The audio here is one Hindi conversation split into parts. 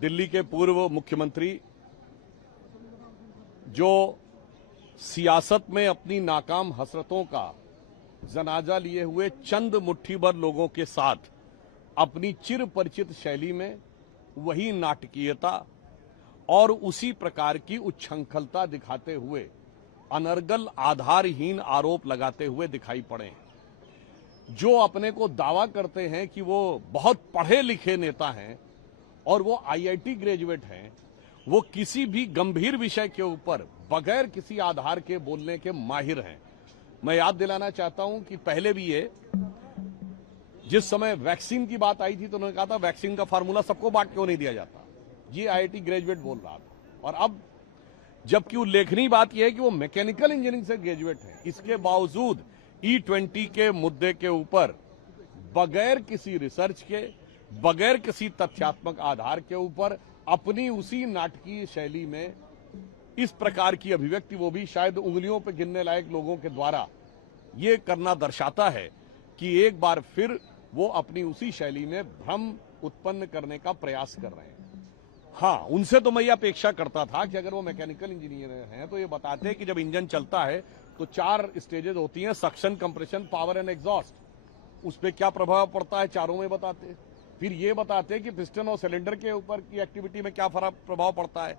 दिल्ली के पूर्व मुख्यमंत्री जो सियासत में अपनी नाकाम हसरतों का जनाजा लिए हुए चंद मुट्ठी भर लोगों के साथ अपनी चिर परिचित शैली में वही नाटकीयता और उसी प्रकार की उच्छृंखलता दिखाते हुए अनर्गल आधारहीन आरोप लगाते हुए दिखाई पड़े, जो अपने को दावा करते हैं कि वो बहुत पढ़े लिखे नेता हैं और वो आईआईटी ग्रेजुएट हैं, वो किसी भी गंभीर विषय के ऊपर बगैर किसी आधार के बोलने के माहिर हैं। मैं याद दिलाना चाहता हूं कि पहले भी ये जिस समय वैक्सीन की बात आई थी तो उन्होंने कहा था वैक्सीन का फार्मूला सबको बांट क्यों नहीं दिया जाता, ये आईआईटी ग्रेजुएट बोल रहा था। और अब जबकि उल्लेखनीय बात यह है कि वो मैकेनिकल इंजीनियरिंग से ग्रेजुएट है, इसके बावजूद E20 के मुद्दे के ऊपर बगैर किसी रिसर्च के, बगैर किसी तथ्यात्मक आधार के ऊपर अपनी उसी नाटकीय शैली में इस प्रकार की अभिव्यक्ति, वो भी शायद उंगलियों पर गिनने लायक लोगों के द्वारा, ये करना दर्शाता है कि एक बार फिर वो अपनी उसी शैली में भ्रम उत्पन्न करने का प्रयास कर रहे हैं। हाँ, उनसे तो मैं ये अपेक्षा करता था कि अगर वो मैकेनिकल इंजीनियर हैं तो ये बताते हैं कि जब इंजन चलता है तो 4 स्टेजेस होती हैं, suction, compression, power and exhaust. उस पर क्या प्रभाव पड़ता है चारों में बताते। फिर ये बताते कि पिस्टन और सिलेंडर के ऊपर की एक्टिविटी में क्या प्रभाव पड़ता है।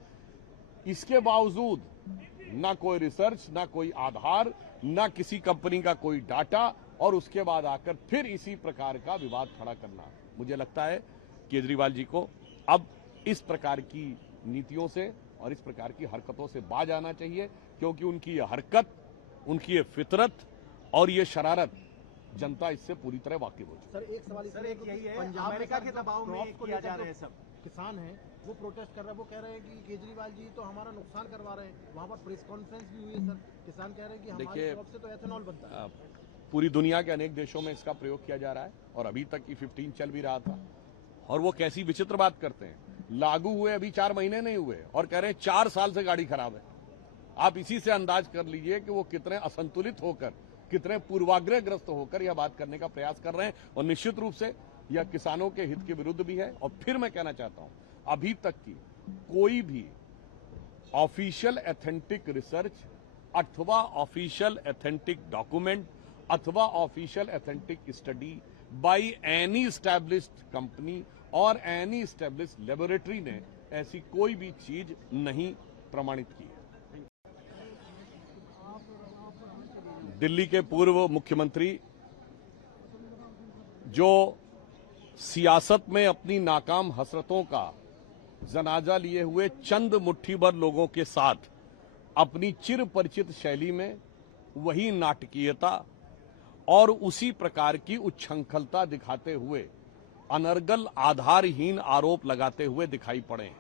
इसके बावजूद ना कोई रिसर्च, ना कोई आधार, ना किसी कंपनी का कोई डाटा, और उसके बाद आकर फिर इसी प्रकार का विवाद खड़ा करना। मुझे लगता है केजरीवाल जी को अब इस प्रकार की नीतियों से और इस प्रकार की हरकतों से बाज आना चाहिए, क्योंकि उनकी ये हरकत, उनकी ये फितरत और ये शरारत जनता इससे पूरी तरह वाकिफ हो चुकी है। सर, एक सवाल यही है, पंजाब अमेरिका में के दबाव में किया जा रहे हैं सब किसान हैं, वो प्रोटेस्ट कर रहे हैं। वो कह रहे हैं कि केजरीवाल जी तो हमारा नुकसान करवा रहे हैं। वहाँ पर प्रेस कॉन्फ्रेंस भी हुई है सर, किसान कह रहे हैं कि हमारी क्रॉप से तो एथेनॉल बनता है। पूरी दुनिया के अनेक देशों में इसका प्रयोग किया जा रहा है और अभी तक की 15 चल भी रहा था। और वो कैसी विचित्र बात करते हैं, लागू हुए अभी 4 महीने नहीं हुए और कह रहे हैं 4 साल से गाड़ी खराब है। आप इसी से अंदाज कर लीजिए कि वो कितने असंतुलित होकर, कितने पूर्वाग्रहग्रस्त होकर यह बात करने का प्रयास कर रहे हैं। और निश्चित रूप से यह किसानों के हित के विरुद्ध भी है। और फिर मैं कहना चाहता हूं, अभी तक की कोई भी ऑफिशियल एथेंटिक रिसर्च अथवा ऑफिशियल एथेंटिक डॉक्यूमेंट अथवा official authentic study by any established company और एनी एस्टैब्लिश्ड लेबोरेटरी ने ऐसी कोई भी चीज नहीं प्रमाणित की है। दिल्ली के पूर्व मुख्यमंत्री जो सियासत में अपनी नाकाम हसरतों का जनाजा लिए हुए चंद मुट्ठी भर लोगों के साथ अपनी चिर परिचित शैली में वही नाटकीयता और उसी प्रकार की उच्छृंखलता दिखाते हुए अनर्गल आधारहीन आरोप लगाते हुए दिखाई पड़े,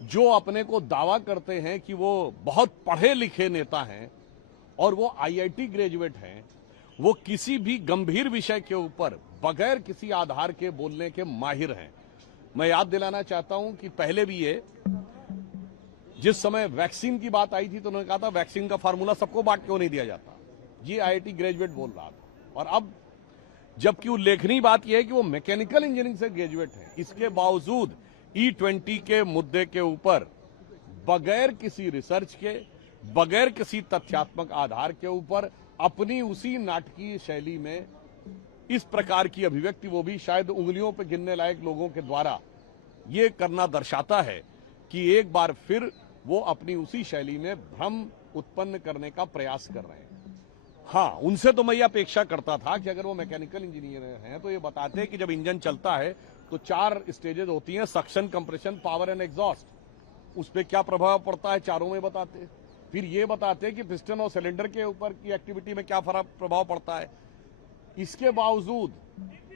जो अपने को दावा करते हैं कि वो बहुत पढ़े लिखे नेता हैं और वो आईआईटी ग्रेजुएट हैं, वो किसी भी गंभीर विषय के ऊपर बगैर किसी आधार के बोलने के माहिर हैं। मैं याद दिलाना चाहता हूं कि पहले भी ये जिस समय वैक्सीन की बात आई थी तो उन्होंने कहा था वैक्सीन का फार्मूला सबको बांट क्यों नहीं दिया जाता, ये आईआईटी ग्रेजुएट बोल रहा था। और अब जबकि उल्लेखनीय बात यह है कि वो मैकेनिकल इंजीनियरिंग से ग्रेजुएट है, इसके बावजूद E20 के मुद्दे के ऊपर बगैर किसी रिसर्च के, बगैर किसी तथ्यात्मक आधार के ऊपर अपनी उसी नाटकीय शैली में इस प्रकार की अभिव्यक्ति, वो भी शायद उंगलियों पर गिनने लायक लोगों के द्वारा, ये करना दर्शाता है कि एक बार फिर वो अपनी उसी शैली में भ्रम उत्पन्न करने का प्रयास कर रहे हैं। हाँ, उनसे तो मैं ये अपेक्षा करता था कि अगर वो मैकेनिकल इंजीनियर हैं तो ये बताते हैं कि जब इंजन चलता है तो 4 स्टेजेस होती हैं, suction, compression, power and exhaust. उस पर क्या प्रभाव पड़ता है चारों में बताते। फिर ये बताते कि पिस्टन और सिलेंडर के ऊपर की एक्टिविटी में क्या प्रभाव पड़ता है। इसके बावजूद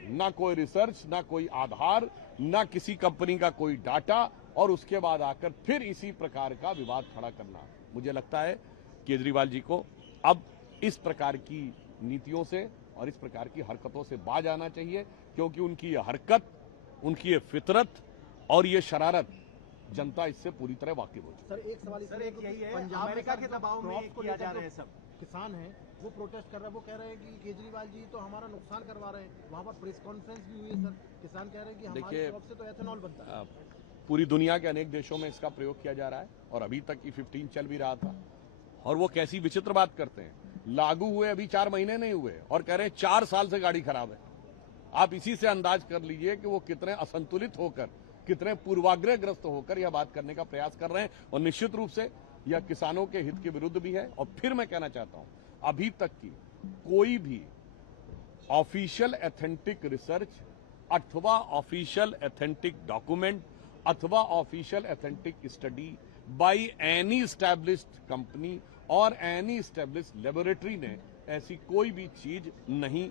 ना कोई रिसर्च, ना कोई आधार, ना किसी कंपनी का कोई डाटा, और उसके बाद आकर फिर इसी प्रकार का विवाद खड़ा करना। मुझे लगता है केजरीवाल जी को अब इस प्रकार की नीतियों से और इस प्रकार की हरकतों से बाज आना चाहिए, क्योंकि उनकी ये हरकत, उनकी ये फितरत और ये शरारत जनता इससे पूरी तरह वाकिफ हो चुकी है। सर, एक सवाल यही है, पंजाब अमेरिका के दबाव में किया जा रहे हैं सब किसान हैं, वो प्रोटेस्ट कर रहे हैं। वो कह रहे हैं कि केजरीवाल जी तो हमारा नुकसान करवा रहे हैं। वहाँ पर प्रेस कॉन्फ्रेंस भी हुई है सर, किसान कह रहे हैं कि हमारी देखिए, क्रॉप से तो एथेनॉल बनता है। पूरी दुनिया के अनेक देशों में इसका प्रयोग किया जा रहा है और अभी तक की 15 चल भी रहा था। और वो कैसी विचित्र बात करते हैं, लागू हुए अभी 4 महीने नहीं हुए और कह रहे हैं 4 साल से गाड़ी खराब है। आप इसी से अंदाज कर लीजिए कि वो कितने असंतुलित होकर, कितने पूर्वाग्रहग्रस्त होकर यह बात करने का प्रयास कर रहे हैं। और निश्चित रूप से यह किसानों के हित के विरुद्ध भी है। और फिर मैं कहना चाहता हूं, अभी तक की कोई भी ऑफिशियल एथेंटिक रिसर्च अथवा ऑफिशियल एथेंटिक डॉक्यूमेंट अथवा official authentic study by any established company और एनी एस्टैब्लिश्ड लेबोरेटरी ने ऐसी कोई भी चीज नहीं